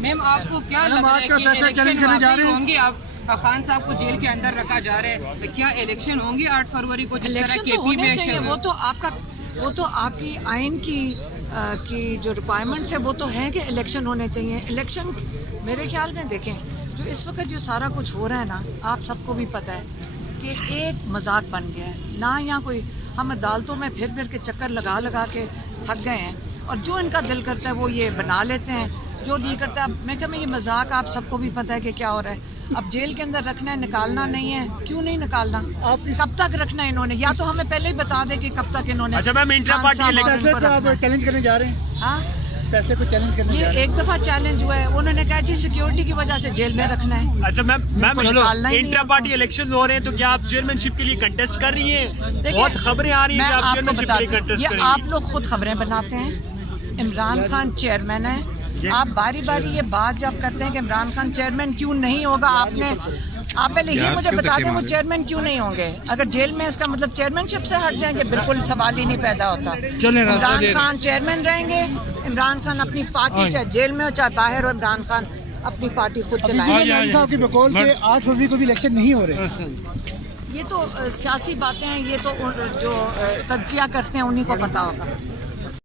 میم آپ کو کیا لگ رہا ہے کہ الیکشن واقعی ہوں گے؟ آپ خان صاحب کو جیل کے اندر رکھا جا رہا ہے، کیا الیکشن ہوں گی 8 فروری کو جس طرح کے پی میں چاہیے؟ وہ تو آپ کی آئین کی جو ریکوائرمنٹس ہے وہ تو ہے کہ الیکشن ہونے چاہیے. الیکشن میرے خیال میں دیکھیں جو اس وقت جو سارا کچھ ہو رہا ہے نا، آپ سب کو بھی پتہ ہے کہ ایک مذاق بن گیا ہے. نہ یہاں کوئی ہم عدالتوں میں پھر کے چکر لگا کے تھک گئے ہیں، اور جو ان کا دل کرتا ہے وہ یہ بنا لیتے ہیں، جو دل کرتا ہے. اب میں کہوں یہ مذاق آپ سب کو بھی پتہ ہے کہ کیا ہو رہا ہے. اب جیل کے اندر رکھنا ہے، نکالنا نہیں ہے. کیوں نہیں نکالنا؟ کب تک رکھنا ہے انہوں نے؟ یا تو ہمیں پہلے ہی بتا دے کہ کب تک انہوں نے. اچھا میم، انٹرا پارٹی چیلنج کرنے جا رہے ہیں؟ ہاں، فیصلے کو چیلنج کرنے یہ ایک دفعہ چیلنج ہوا ہے، انہوں نے کہا جی سیکیورٹی کی وجہ سے جیل میں رکھنا ہے. اچھا میم انٹرا پارٹی الیکشن ہو رہے ہیں تو کیا آپ چیئرمین شپ کے لیے کنٹیسٹ کر رہی ہیں؟ بہت خبریں آ رہی ہیں کہ آپ چیئرمین شپ کے لیے کنٹیسٹ کریں گی. یہ آپ لوگ خود خبریں بناتے ہیں. عمران خان چیئرمین ہے. آپ باری باری یہ بات جب کرتے ہیں کہ عمران خان چیئرمین کیوں نہیں ہوگا، آپ پہلے یہ مجھے بتا دیں وہ چیئرمین کیوں نہیں ہوں گے. اگر جیل میں اس کا مطلب چیئرمین شپ سے ہٹ جائیں گے، بالکل سوال ہی نہیں پیدا ہوتا. عمران خان چیئرمین رہیں گے. عمران خان اپنی پارٹی چاہے جیل میں ہو چاہے باہر ہو، عمران خان اپنی پارٹی خود چلائیں. صاحب کی بقول کہ 8 فروری کو بھی الیکشن نہیں ہو رہے. یہ تو سیاسی باتیں ہیں، یہ تو جو تجزیہ کرتے ہیں انہی کو پتا ہوگا.